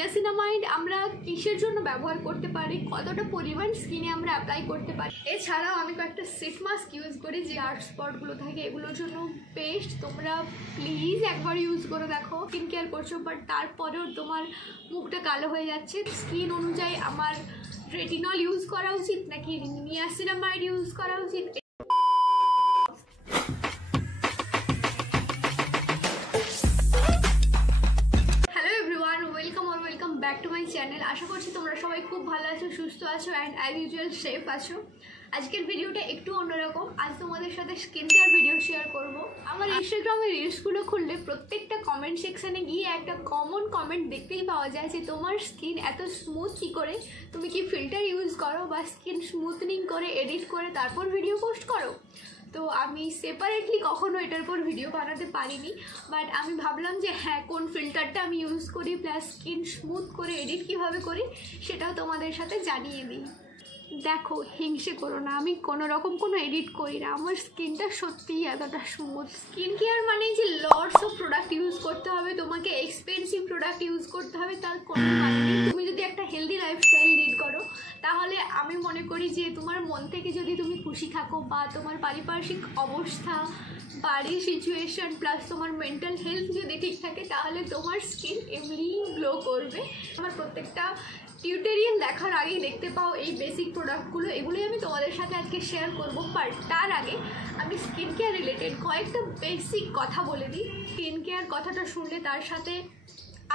Niacinamide আমরা কিসের জন্য ব্যবহার করতে পারি, কতটা পরিমাণ স্কিনে আমরা অ্যাপ্লাই করতে পারি। এছাড়াও আমি কয়েকটা সিট মাস্ক ইউজ করি যে ডার্ক স্পটগুলো থাকে এগুলোর জন্য বেস্ট। তোমরা প্লিজ একবার ইউজ করে দেখো। স্কিন কেয়ার করছো বাট তারপরেও তোমার মুখটা কালো হয়ে যাচ্ছে, স্কিন অনুযায়ী আমার রেটিনল ইউজ করা উচিত নাকি নিয়াসিনামাইড ইউজ করা উচিত। Back to my channel. আশা করছি তোমরা সবাই খুব ভালো আছো, সুস্থ আছো অ্যান্ড অ্যাজ ইউজুয়াল সেফ আছো। আজকের ভিডিওটা একটু অন্যরকম। আজ তোমাদের সাথে স্কিন কেয়ার ভিডিও শেয়ার করব। আমার ইনস্টাগ্রামে রিলসগুলো খুললে প্রত্যেকটা কমেন্ট সেকশানে গিয়ে একটা কমন কমেন্ট দেখতেই পাওয়া যায় যে তোমার স্কিন এত স্মুথ কী করে, তুমি কি ফিল্টার ইউজ করো বা স্কিন স্মুথনিং করে এডিট করে তারপর ভিডিও পোস্ট করো। তো আমি সেপারেটলি কখনো এটার উপর ভিডিও বানাতে পারিনি, বাট আমি ভাবলাম যে হ্যাঁ, কোন ফিল্টারটা আমি ইউজ করি প্লাস স্কিন স্মুথ করে এডিট কীভাবে করি সেটাও তোমাদের সাথে জানিয়ে দিই। দেখো, হিংসে করো না, আমি কোনো রকম কোনো এডিট করি না, আমার স্কিনটা সত্যিই এতটা স্মুথ। স্কিন কেয়ার মানে যে লটস অফ প্রোডাক্ট ইউজ করতে হবে, তোমাকে এক্সপেন্সিভ প্রোডাক্ট ইউজ করতে হবে তার কোনো মানে নেই। তুমি যদি একটা হেলদি লাইফস্টাইল লিড করো তাহলে আমি মনে করি যে তোমার মন থেকে যদি তুমি খুশি থাকো বা তোমার পারিপার্শ্বিক অবস্থা, বাড়ির সিচুয়েশন প্লাস তোমার মেন্টাল হেলথ যদি ঠিক থাকে তাহলে তোমার স্কিন এমনি গ্লো করবে। আমার প্রত্যেকটা টিউটোরিয়াল দেখার আগেই দেখতে পাও এই বেসিক প্রোডাক্টগুলো, এগুলোই আমি তোমাদের সাথে আজকে শেয়ার করবো। বাট তার আগে আমি স্কিন কেয়ার রিলেটেড কয়েকটা বেসিক কথা বলে দিই। স্কিন কেয়ার কথাটা শুনলে তার সাথে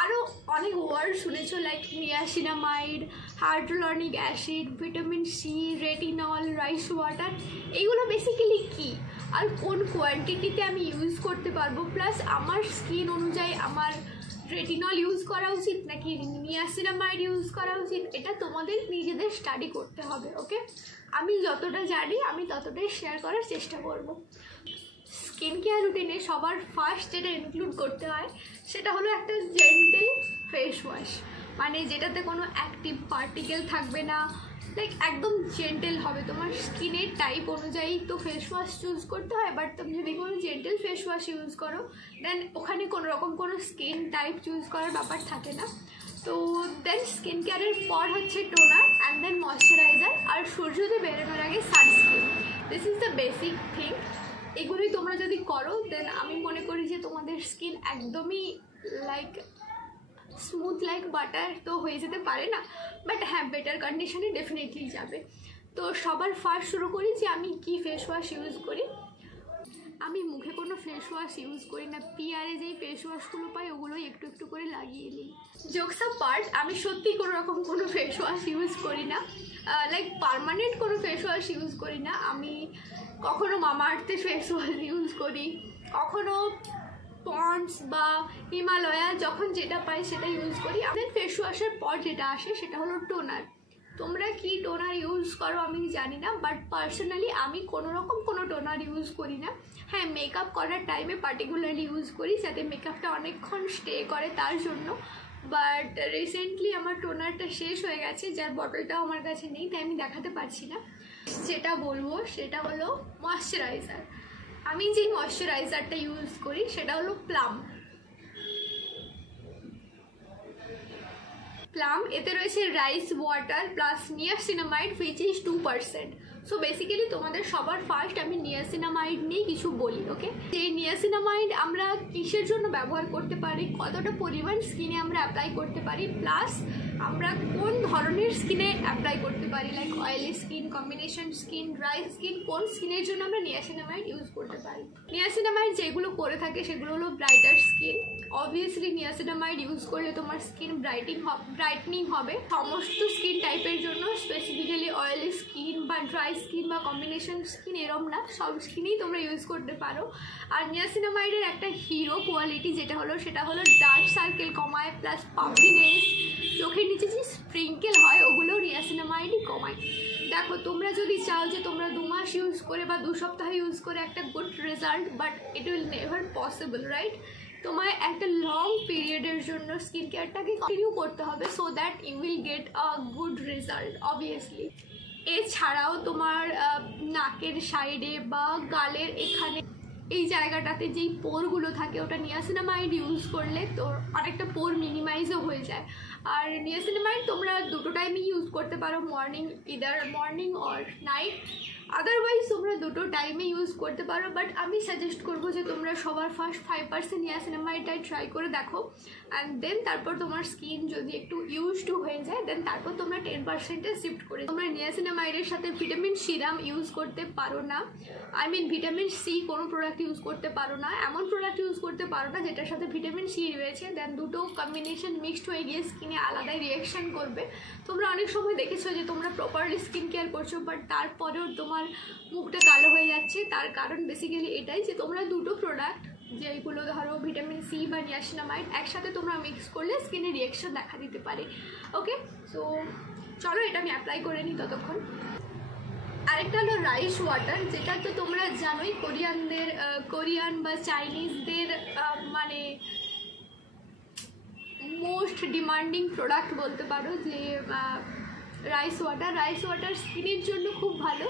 আরও অনেক ওয়ার্ড শুনেছো, like niacinamide, hyaluronic acid, vitamin C, retinol, rice water. এইগুলো বেসিক্যালি কী আর কোন কোয়ান্টিটিতে আমি ইউজ করতে পারবো, প্লাস আমার স্কিন অনুযায়ী আমার রেটিনল ইউজ করা উচিত নাকি নিয়াসিনামাইড ইউজ করা উচিত, এটা তোমাদের নিজেদের স্টাডি করতে হবে। ওকে, আমি যতটা জানি আমি ততটাই শেয়ার করার চেষ্টা করব। স্কিন কেয়ার রুটিনে সবার ফার্স্ট যেটা ইনক্লুড করতে হয় সেটা হলো একটা জেন্টেল ফেস ওয়াশ, মানে যেটাতে কোনো অ্যাক্টিভ পার্টিকেল থাকবে না, লাইক একদম জেন্টেল হবে। তোমার স্কিনের টাইপ অনুযায়ী তো ফেস ওয়াশ চুজ করতে হয়, বাট তুমি যদি কোনো জেন্টেল ফেস ওয়াশ ইউজ করো দেন ওখানে কোনো রকম কোনো স্কিন টাইপ চুজ করার ব্যাপার থাকে না। তো দেন স্কিন কেয়ারের পর হচ্ছে টোনার অ্যান্ড দেন ময়শ্চারাইজার, আর সূর্যতে বেরোনোর আগে sunscreen. This is the basic thing. এগুলোই তোমরা যদি করো দেন আমি মনে করি যে তোমাদের স্কিন একদমই লাইক স্মুথ লাইক বাটার তো হয়ে যেতে পারে না, বাট হ্যাঁ, বেটার কন্ডিশনে ডেফিনেটলি যাবে। তো সবার ফার্স্ট শুরু করি যে আমি কি ফেস ওয়াশ ইউজ করি। আমি মুখে কোনো ফেস ওয়াশ ইউজ করি না, পিয়ারে যেই ফেস ওয়াশগুলো পাই ওগুলোই একটু একটু করে লাগিয়ে নিই। জোকস পার্ট, আমি সত্যি কোনো রকম কোনো ফেস ওয়াশ ইউজ করি না, লাইক পার্মানেন্ট কোনো ফেস ওয়াশ ইউজ করি না। আমি কখনো মামাআর্থের ফেস ওয়াশ ইউজ করি, কখনো পন্ডস বা হিমালয়া, যখন যেটা পাই সেটা ইউজ করি। আমাদের ফেস ওয়াশের পর যেটা আসে সেটা হলো টোনার। তোমরা কি টোনার ইউজ করো আমি জানি না, বাট পার্সোনালি আমি কোনো রকম কোনো টোনার ইউজ করি না। হ্যাঁ, মেকআপ করার টাইমে পার্টিকুলারলি ইউজ করি যাতে মেকআপটা অনেকক্ষণ স্টে করে তার জন্য, বাট রিসেন্টলি আমার টোনারটা শেষ হয়ে গেছে, যার বটলটাও আমার কাছে নেই, তাই আমি দেখাতে পারছি না। যেটা বলবো সেটা হলো ময়শ্চারাইজার। আমি যেই ময়শ্চারাইজারটা ইউজ করি সেটা হলো প্লাম। এতে রয়েছে rice water plus niacinamide which is 2%। So basically তোমাদের সবার ফার্স্ট আমি নিয়াসিনামাইড নিয়ে কিছু বলি। ওকে, এই নিয়াসিনামাইড আমরা কিসের জন্য ব্যবহার করতে পারি, কতটা পরিমাণ স্কিনে আমরা অ্যাপ্লাই করতে পারি, প্লাস আমরা কোন ধরনের স্কিনে অ্যাপ্লাই করতে পারি, like oily skin, combination skin, dry skin, কোন স্কিনের জন্য আমরা নিয়াসিনামাইড ইউজ করতে পারি। নিয়াসিনামাইড যেগুলো করে থাকে সেগুলো হলো brighter skin. Obviously niacinamide use করলে তোমার স্কিন ব্রাইটনিং হবে। সমস্ত স্কিন টাইপের জন্য, স্পেসিফিক্যালি অয়েলি স্কিন বা ড্রাই স্কিন বা কম্বিনেশন স্কিন এরম না, সব স্কিনেই তোমরা ইউজ করতে পারো। আর নিয়াসিনামাইডের একটা হিরো কোয়ালিটি যেটা হলো সেটা হলো ডার্ক সার্কেল কমায়, প্লাস পাফিনেস, চোখের নিচে যে স্প্রিঙ্কেল হয় ওগুলোও নিয়াসিনামাইডই কমায়। দেখো, তোমরা যদি চাও যে তোমরা 2 মাস ইউজ করে বা 2 সপ্তাহ ইউজ করে একটা good result, but it will never possible, right? তোমায় একটা লং পিরিয়ডের জন্য স্কিন কেয়ারটাকে কন্টিনিউ করতে হবে so that you will get a good result obviously. এছাড়াও তোমার নাকের সাইডে বা গালের এখানে এই জায়গাটাতে যেই পোরগুলো থাকে ওটা নিয়াসিনামাইড ইউজ করলে তোর অনেকটা পোর মিনিমাইজও হয়ে যায়। আর নিয়াসিনামাইড তোমরা দুটো টাইমই ইউজ করতে পারো, মর্নিং অর নাইট, আদারওয়াইজ তোমরা দুটো টাইমে ইউজ করতে পারো। বাট আমি সাজেস্ট করবো যে তোমরা সবার ফার্স্ট 5% নিয়াসিনামাইডটাই ট্রাই করে দেখো, অ্যান্ড দেন তারপর তোমার স্কিন যদি একটু ইউজ টু হয়ে যায় দেন তারপর তোমরা 10%-এ শিফট করে তোমরা নিয়াসিনামাইডের সাথে ভিটামিন সিরাম ইউজ করতে পারো না, ভিটামিন সি কোনো প্রোডাক্ট ইউজ করতে পারো না, এমন প্রোডাক্ট ইউজ করতে পারো না যেটার সাথে ভিটামিন সি রয়েছে, দেন দুটো কম্বিনেশন মিক্সড হয়ে গিয়ে স্কিনে আলাদাই রিয়াকশান করবে। তোমরা অনেক সময় দেখেছো যে তোমরা প্রপারলি স্কিন কেয়ার করছো বাট তারপরেও তোমার মুখটা কালো হয়ে যাচ্ছে, তার কারণ বেসিক্যালি এটাই যে তোমরা দুটো প্রোডাক্ট যেগুলো ধরো ভিটামিন সি বা নিয়াসিনামাইড একসাথে তোমরা মিক্স করলে স্কিনে রিয়াকশন দেখা দিতে পারে। ওকে, সো চলো এটা আমি অ্যাপ্লাই করে নিই ততক্ষণ। আরেকটা হলো রাইস ওয়াটার, যেটা তো তোমরা জানোই কোরিয়ান বা চাইনিজদের মানে মোস্ট ডিমান্ডিং প্রোডাক্ট বলতে পারো যে রাইস ওয়াটার স্কিনের জন্য খুব ভালো,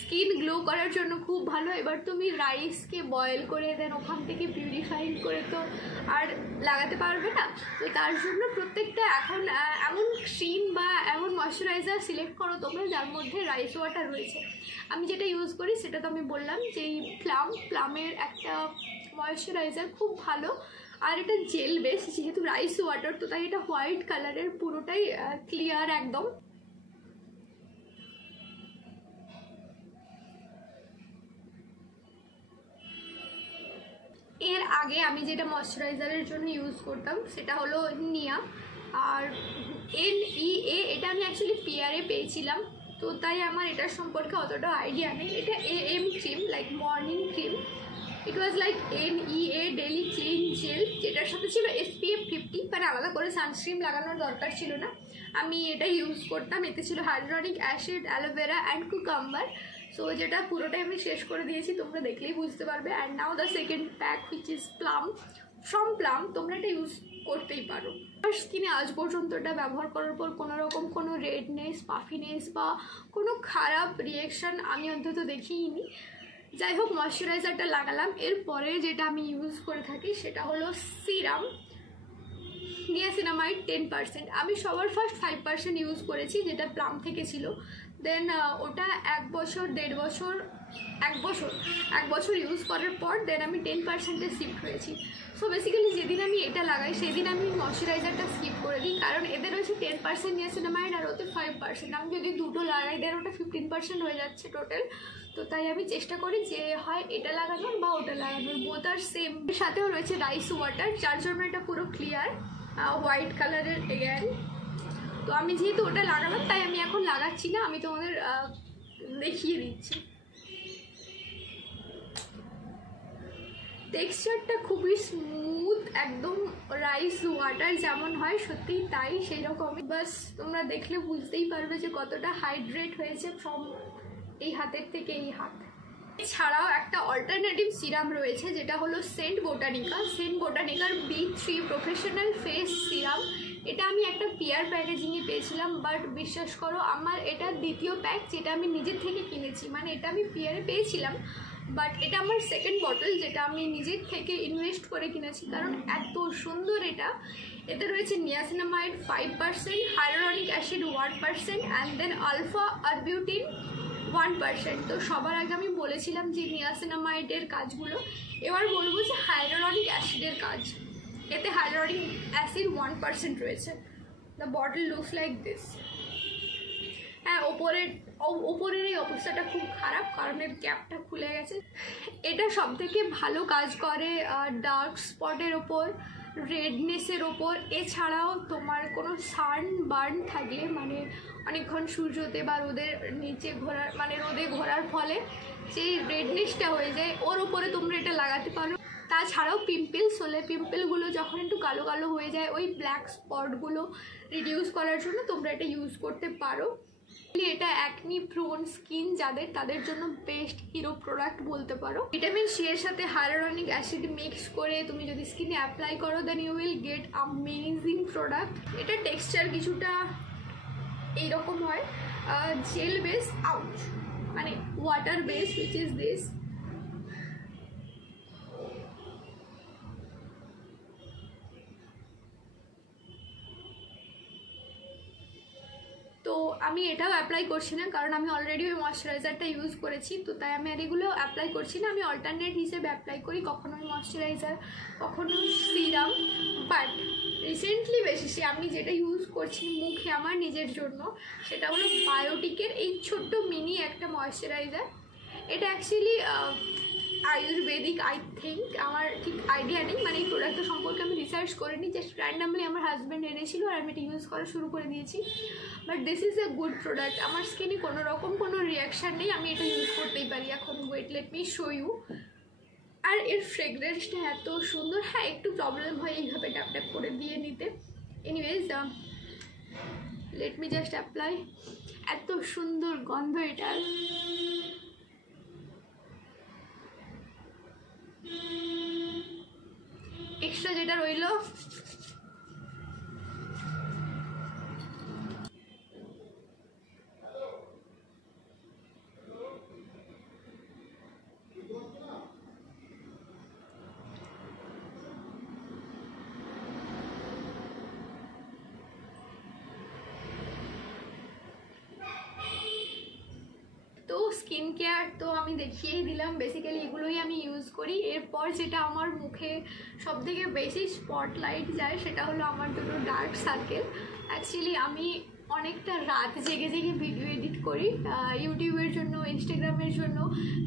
স্কিন গ্লো করার জন্য খুব ভালো। এবার তুমি রাইসকে বয়েল করে দেন ওখান থেকে পিউরিফাইড করে তো আর লাগাতে পারবে না, তো তার জন্য প্রত্যেকটা এখন এমন ক্রিম বা এমন ময়শ্চারাইজার সিলেক্ট করো তোমরা যার মধ্যে রাইস ওয়াটার রয়েছে। আমি যেটা ইউজ করি সেটা তো আমি বললাম যে এই প্লামের একটা ময়শ্চারাইজার খুব ভালো, আর এটা জেল বেস, যেহেতু রাইস ওয়াটার তো তাই এটা হোয়াইট কালারের, পুরোটাই ক্লিয়ার একদম। এর আগে আমি যেটা ময়শ্চারাইজারের জন্য ইউজ করতাম সেটা হলো নিয়া, আর NEA, এটা আমি অ্যাকচুয়ালি পিয়ারে পেয়েছিলাম, তো তাই আমার এটার সম্পর্কে অতটা আইডিয়া নেই। এটা AM cream, like morning cream, it was like NEA daily clean gel, যেটার সাথে ছিল SPF 50, মানে আলাদা করে সানস্ক্রিন লাগানোর দরকার ছিল না, আমি এটা ইউজ করতাম। এতে ছিল hyaluronic acid, aloe vera and cucumber, so যেটা পুরোটাই আমি শেষ করে দিয়েছি, তোমরা দেখলেই বুঝতে পারবে। And now the second pack which is plum, তোমরা এটা ইউজ করতেই পারো। আর স্কিনে আজ পর্যন্ত এটা ব্যবহার করার পর কোনো রকম কোনো রেডনেস, পাফিনেস বা কোনো খারাপ রিয়েকশান আমি অন্তত দেখিনি। যাই হোক, ময়শ্চারাইজারটা লাগালাম, এরপরে যেটা আমি ইউজ করে থাকি সেটা হলো সিরাম নিয়াসিনামাইড 10%। আমি সবার ফার্স্ট 5% ইউজ করেছি, যেটা প্লাম থেকে ছিল, দেন ওটা 1 বছর 1.5 বছর 1 বছর ইউজ করার পর দেন আমি 10%-এ শিফট হয়েছি। সো বেসিক্যালি যেদিন আমি এটা লাগাই সেদিন আমি ময়শ্চারাইজারটা স্কিপ করে দিই, কারণ এদের হচ্ছে 10% নিয়াসিনামাইড আর ওতে 5%, আমি যদি দুটো লাগাই দেন ওটা 15% হয়ে যাচ্ছে টোটাল। তো তাই আমি চেষ্টা করি যে হয় এটা লাগানোর বা ওটা লাগানোর, বোথ আর সেম। এর সাথেও রয়েছে রাইস ওয়াটার, যার জন্য এটা পুরো ক্লিয়ার হোয়াইট কালারের এগেন। তো আমি যেহেতু ওটা লাগালাম তাই আমি এখন লাগাচ্ছি না, আমি তোমাদের দেখিয়ে দিচ্ছি। টেক্সচারটা খুবই স্মুথ, একদম রাইস ওয়াটার যেমন হয় সত্যিই তাই সেই রকমই, বাস তোমরা দেখলে বুঝতেই পারবে যে কতটা হাইড্রেট হয়েছে ফ্রম এই হাতের থেকে এই হাত। এছাড়াও একটা অল্টারনেটিভ সিরাম রয়েছে যেটা হলো সেন্ট বোটানিকার B3 প্রফেশনাল ফেস সিরাম। এটা আমি একটা পিয়ার প্যাকেজিংয়ে পেয়েছিলাম, বাট বিশ্বাস করো আমার এটা দ্বিতীয় প্যাক, যেটা আমি নিজের থেকে কিনেছি, মানে এটা আমি পিয়ারে পেয়েছিলাম বাট এটা আমার সেকেন্ড বটল, যেটা আমি নিজের থেকে ইনভেস্ট করে কিনেছি, কারণ এত সুন্দর এটা। এতে রয়েছে niacinamide 5%, hyaluronic acid 1% and then alpha arbutin 1%। তো সবার আগে আমি বলেছিলাম যে নিয়াসিনামাইডের কাজগুলো, এবার বলবো যে হাইড্রোনিক অ্যাসিডের কাজ। এতে হাইড্রোনিক অ্যাসিড 1% রয়েছে। The bottle looks like this. হ্যাঁ, ওপরের এই অবস্থাটা খুব খারাপ কারণ এর ক্যাপটা খুলে গেছে। এটা সব থেকে ভালো কাজ করে ডার্ক স্পটের ওপর, রেডনেসের ওপর। এছাড়াও তোমার কোনো সানবার্ন থাকলে, মানে অনেকক্ষণ সূর্যতে বা রোদের নিচে ঘোরার, মানে রোদে ঘোরার ফলে যে রেডনেসটা হয়ে যায়, ওর ওপরে তোমরা এটা লাগাতে পারো। তাছাড়াও পিম্পলস হলে, পিম্পলগুলো যখন একটু কালো কালো হয়ে যায়, ওই ব্ল্যাক স্পটগুলো রিডিউস করার জন্য তোমরা এটা ইউজ করতে পারো। এটা অ্যাকনি প্রোন স্কিন যাদের, তাদের জন্য বেস্ট হিরো প্রোডাক্ট বলতে পারো। ভিটামিন সি এর সাথে হাইড্রোনিক অ্যাসিড মিক্স করে তুমি যদি স্কিনে অ্যাপ্লাই করো then you will get amazing product. এটা টেক্সচার কিছুটা এইরকম হয়, জেল বেস আউট, মানে water base which is this. তো আমি এটাও অ্যাপ্লাই করছি না, কারণ আমি অলরেডি ওই ময়শ্চারাইজারটা ইউজ করেছি, তো তাই আমি আর এগুলো অ্যাপ্লাই করছি না। আমি অল্টারনেট হিসেবে অ্যাপ্লাই করি, কখনো ময়শ্চারাইজার, কখনো সিরাম। বাট রিসেন্টলি বেসিসে আমি যেটা ইউজ করছি মুখে আমার নিজের জন্য, সেটা হলো বায়োটিকের এই ছোট্ট মিনি একটা ময়শ্চারাইজার। এটা অ্যাকচুয়ালি আয়ুর্বেদিক, আই থিঙ্ক, আমার ঠিক আইডিয়া নেই, মানে এই প্রোডাক্টটা সম্পর্কে আমি রিসার্চ করিনি, জাস্ট র্যান্ডামলি আমার হাজব্যান্ড এনেছিল আর আমি এটা ইউজ করা শুরু করে দিয়েছি। But this is a good product, আমার স্কিনে কোনো রকম কোনো রিয়াকশান নেই, আমি এটা ইউজ করতেই পারি এখন। Wait, let me show you. আর এর ফ্রেগরেন্সটা এত সুন্দর। হ্যাঁ, একটু প্রবলেম হয় এইভাবে ট্যাপ ট্যাপ করে দিয়ে নিতে। Anyways, let me just apply. এত সুন্দর গন্ধ এটার। এক্সট্রা যেটা রইল, তো স্কিন কেয়ার তো আমি দেখিয়েই দিলাম, বেসিক্যালি এগুলোই আমি ইউজ করি। এরপর যেটা আমার মুখে সবথেকে বেশি স্পটলাইট যায় সেটা হলো আমার দুটো ডার্ক সার্কেল। অ্যাকচুয়ালি আমি অনেকটা রাত জেগে জেগে ভিডিও এডিট করি ইউটিউবের জন্য, ইনস্টাগ্রামের জন্য,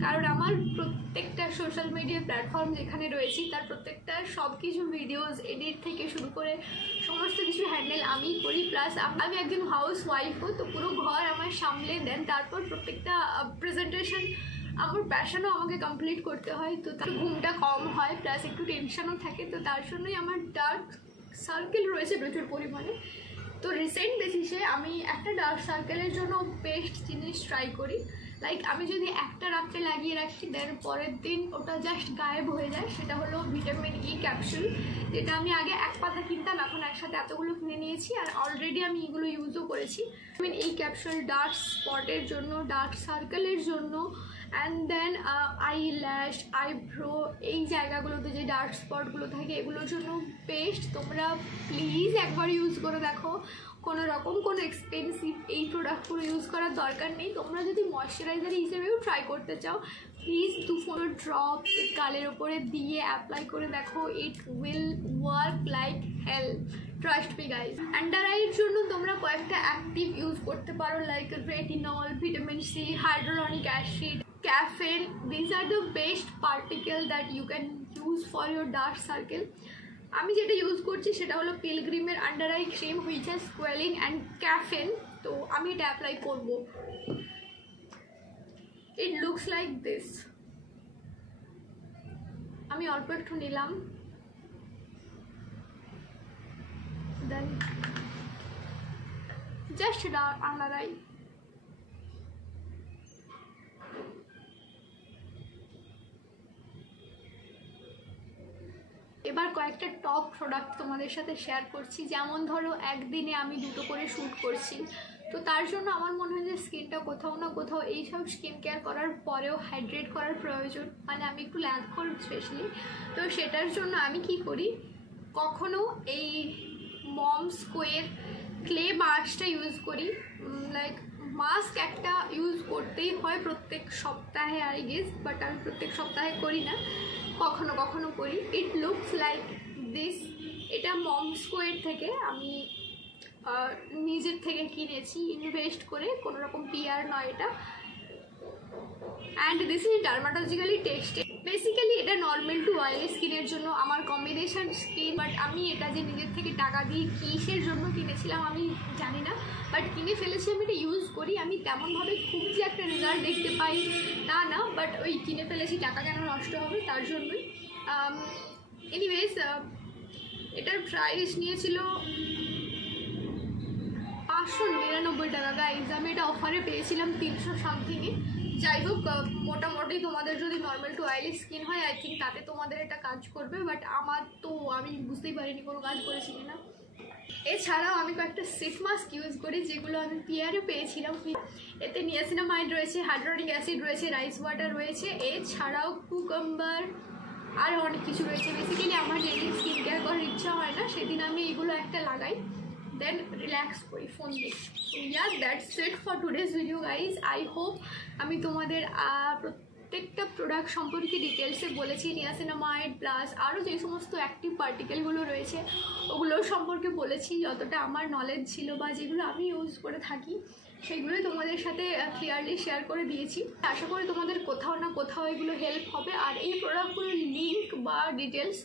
কারণ আমার প্রত্যেকটা সোশ্যাল মিডিয়া প্ল্যাটফর্ম যেখানে রয়েছি তার প্রত্যেকটা সব কিছু ভিডিওস এডিট থেকে শুরু করে সমস্ত কিছু হ্যান্ডেল আমি করি। প্লাস আমি একজন হাউস ওয়াইফও, তো পুরো ঘর আমার সামলে দেন, তারপর প্রত্যেকটা প্রেজেন্টেশন আমার প্যাশনও আমাকে কমপ্লিট করতে হয়, তো তার ঘুমটা কম হয়, প্লাস একটু টেনশনও থাকে, তো তার জন্যই আমার ডার্ক সার্কেল রয়েছে প্রচুর পরিমাণে। তো রিসেন্ট বেসিসে আমি একটা ডার্ক সার্কেলের জন্য বেস্ট জিনিস ট্রাই করি। লাইক আমি যদি একটা রাত্রে লাগিয়ে রাখি, দেন পরের দিন ওটা জাস্ট গায়েব হয়ে যায়, সেটা হলো ভিটামিন ই ক্যাপসুল, যেটা আমি আগে এক পাতা কিনতাম, এখন একসাথে এতগুলো কিনে নিয়েছি, আর অলরেডি আমি এগুলো ইউজও করেছি। ভিটামিন ই ক্যাপসুল ডার্ক স্পটের জন্য, ডার্ক সার্কেলের জন্য, অ্যান্ড দেন আইল্যাশ, আইব্রো, এই জায়গাগুলোতে যে ডার্ক স্পটগুলো থাকে এগুলোর জন্য বেস্ট। তোমরা প্লিজ একবার ইউজ করে দেখো, কোনো রকম কোনো এক্সপেন্সিভ এই প্রোডাক্টগুলো ইউজ করার দরকার নেই। তোমরা যদি ময়শ্চারাইজার হিসেবেও ট্রাই করতে চাও, প্লিজ 2-4 ড্রপ গালের ওপরে দিয়ে অ্যাপ্লাই করে দেখো, it will work like hell, trust me guys. Under আইয়ের জন্য তোমরা কয়েকটা অ্যাক্টিভ ইউজ করতে পারো, like retinol, vitamin C, hyaluronic acid, caffeine. These are the best particle that you can use for your dark circle. আমি যেটা use করছি সেটা হলো পিলগ্রিমের under eye cream, which has squalane and caffeine. তো আমি এটা অ্যাপ্লাই করব। It looks like this. আমি অল্প একটু নিলাম, দেন জাস্ট আন্ডার আই। এবার কয়েকটা টপ প্রোডাক্ট তোমাদের সাথে শেয়ার করছি। যেমন ধরো একদিনে আমি 2টো করে শ্যুট করছি, তো তার জন্য আমার মনে হয় যে স্কিনটা কোথাও না কোথাও এইসব স্কিন কেয়ার করার পরেও হাইড্রেট করার প্রয়োজন, মানে আমি একটু ল্যাব করি স্পেশালি। তো সেটার জন্য আমি কি করি, কখনো এই মম স্কোয়ার ক্লে মাস্কটা ইউজ করি। লাইক মাস্ক একটা ইউজ করতেই হয় প্রত্যেক সপ্তাহে আই গেস, বাট আমি প্রত্যেক সপ্তাহে করি না, কখনো কখনো করি। ইট লুকস লাইক দিস। এটা মম স্কোয়ার থেকে আমি নিজের থেকে কিনেছি ইনভেস্ট করে, কোনো রকম পিআর নয় এটা। And this is dermatologically tested. Basically এটা নর্মাল টু অয়েলি স্কিনের জন্য আমার কম্বিনেশন স্কিন, বাট আমি এটা যে নিজের থেকে টাকা দিয়ে কিসের জন্য কিনেছিলাম আমি জানি না, বাট কিনে ফেলেছি, আমি এটা ইউজ করি। আমি তেমনভাবে খুব যে একটা রেজাল্ট দেখতে পাই তা না, বাট ওই কিনে ফেলেছি, টাকা কেন নষ্ট হবে তার জন্যই। এনিওয়েজ, এটার প্রাইস নিয়েছিল 599 টাকা গাইজ। আমি এটা অফারে পেয়েছিলাম 300 সামথিংয়ে। যাই হোক, মোটামুটি তোমাদের যদি নর্মাল টু অয়েলি স্কিন হয় আই থিঙ্ক তাতে তোমাদের এটা কাজ করবে, বাট আমার তো আমি বুঝতেই পারিনি কোনো কাজ করেছি কিনা। এছাড়াও আমি কয়েকটা সিট মাস্ক ইউজ করি, যেগুলো আমি পিয়ারে পেয়েছিলাম। এতে নিয়াসিনামাইড রয়েছে, হাইড্রোনিক অ্যাসিড রয়েছে, রাইস ওয়াটার রয়েছে, এছাড়াও কুকাম্বার, আর অনেক কিছু রয়েছে। বেসিক্যালি আমার যেদিন স্কিন কেয়ার করার ইচ্ছা হয় না সেদিন আমি এগুলো একটা লাগাই। দেন রিল্যাক্স করি ফোন দেখি। Yeah that's it for today's video guys. I hope আমি তোমাদের প্রত্যেকটা প্রোডাক্ট সম্পর্কে ডিটেলসে বলেছি, নিয়াসিনামাইড প্লাস আরও যে সমস্ত অ্যাক্টিভ পার্টিকেলগুলো রয়েছে ওগুলোর সম্পর্কে বলেছি, যতটা আমার নলেজ ছিল বা যেগুলো আমি ইউজ করে থাকি সেগুলোই তোমাদের সাথে ক্লিয়ারলি শেয়ার করে দিয়েছি। আশা করি তোমাদের কোথাও না কোথাও এগুলো হেল্প হবে। আর এই প্রোডাক্টগুলোর লিঙ্ক বা ডিটেলস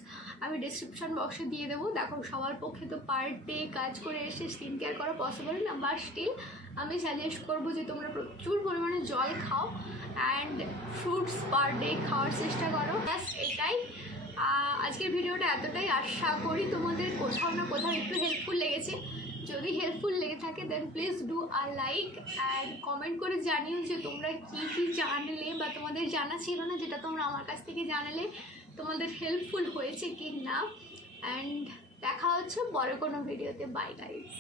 আমি ডিসক্রিপশন বক্সে দিয়ে দেবো। দেখো সবার পক্ষে তো পার ডে কাজ করে এসে স্কিন কেয়ার করা পসিবল না, বা স্টিল আমি সাজেস্ট করবো যে তোমরা প্রচুর পরিমাণে জল খাও অ্যান্ড ফ্রুটস পার ডে খাওয়ার চেষ্টা করো। ব্যাস এটাই আজকের ভিডিওটা এতটাই। আশা করি তোমাদের কোথাও না কোথাও একটু হেল্পফুল লেগেছে। যদি হেল্পফুল লেগে থাকে then please do a like and comment করে জানিও যে তোমরা কী কী জানলে বা তোমাদের জানা ছিল না যেটা তোমরা আমার কাছ থেকে জানালে তোমাদের হেল্পফুল হয়েছে কি না। অ্যান্ড দেখা হচ্ছে পরে কোনো ভিডিওতে। Bye guys.